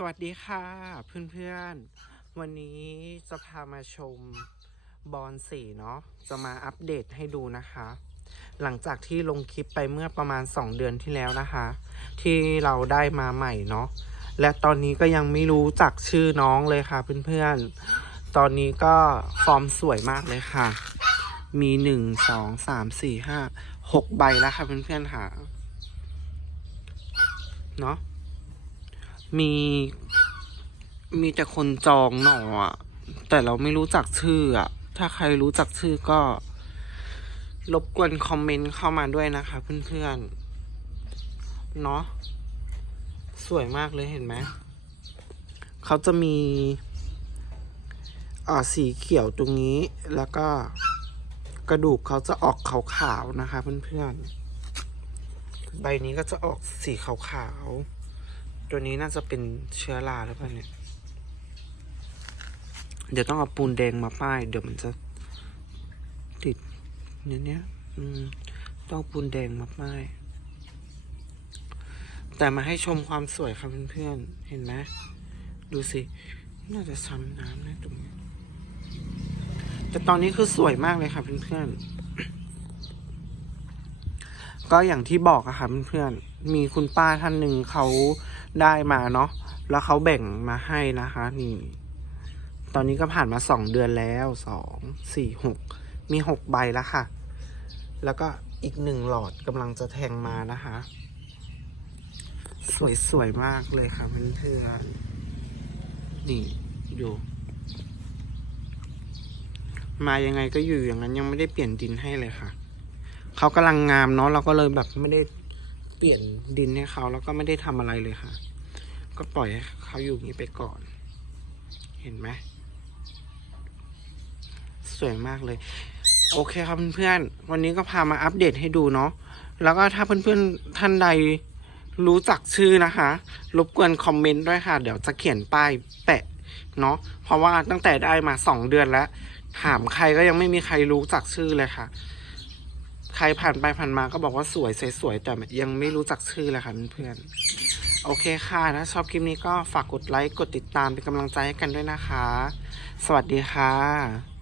สวัสดีค่ะ เพื่อนๆ วันนี้จะพามาชมบอลสีเนาะจะมาอัปเดตให้ดูนะคะ หลังจากที่ลงคลิปไปเมื่อประมาณ 2 เดือนที่แล้วนะคะ ที่เราได้มาใหม่เนาะและตอนนี้ก็ยังไม่รู้จักชื่อน้องเลยค่ะเพื่อนๆ ตอนนี้ก็ฟอร์มสวยมากเลยค่ะ มีหนึ่งสองสามสี่ห้าหกใบแล้วค่ะเพื่อนๆค่ะเนาะ มี มีแต่คนจองหน่ออะแต่เราไม่รู้จักชื่ออะถ้าใครรู้จักชื่อก็รบกวนคอมเมนต์เข้ามาด้วยนะคะ เพื่อนๆ เนาะสวยมากเลยเห็นไหม เขาจะมีอ่าสีเขียวตรงนี้ แล้วก็กระดูกเขาจะออกขาวๆนะคะ เพื่อนๆ ใบนี้ก็จะออกสีขาวๆ ตัวนี้น่าจะเป็นเชื้อราหรือเปล่าเนี่ย เดี๋ยวต้องเอาปูนแดงมาป้าย เดี๋ยวมันจะติดเนี่ยเนี้ยอืมต้องปูนแดงมาป้าย แต่มาให้ชมความสวยค่ะเพื่อนๆ เห็นไหมดูสิ น่าจะซ้ำน้ำนะตรงนี้ แต่ตอนนี้คือสวยมากเลยค่ะเพื่อนๆ ก็อย่างที่บอกอะค่ะเพื่อนๆ มีคุณป้าท่านหนึ่งเขา ได้มาเนาะแล้วเขาแบ่งมาให้นะคะ นี่ ตอนนี้ก็ผ่านมาสองเดือนแล้วสองสี่หกมีหกใบแล้วค่ะ แล้วก็อีกหนึ่งหลอดกำลังจะแทงมานะคะ สวยๆมากเลยค่ะเพื่อนๆนี่ดูมายังไงก็อยู่อย่างนั้นยังไม่ได้เปลี่ยนดินให้เลยค่ะ เขากำลังงามเนาะเราก็เลยแบบไม่ได้ เปลี่ยนดินให้เขาแล้วก็ไม่ได้ทำอะไรเลยค่ะ ก็ปล่อยให้เขาอยู่นี้ไปก่อน เห็นไหมสวยมากเลย โอเคครับเพื่อนๆวันนี้ก็พามาอัปเดตให้ดูเนาะแล้วก็ถ้าเพื่อนๆท่านใดรู้จักชื่อนะคะ รบกวนคอมเมนต์ด้วยค่ะ เดี๋ยวจะเขียนป้ายแปะเนาะเพราะว่าตั้งแต่ได้มาสองเดือนแล้ว ถามใครก็ยังไม่มีใครรู้จักชื่อเลยค่ะ ใครผ่านไปผ่านมาก็บอกว่าสวยสวยแต่ยังไม่รู้จักชื่อเลยค่ะเพื่อนๆโอเคค่ะถ้าชอบคลิปนี้ก็ฝากกดไลค์กดติดตามเป็นกำลังใจให้กันด้วยนะคะ สวัสดีค่ะ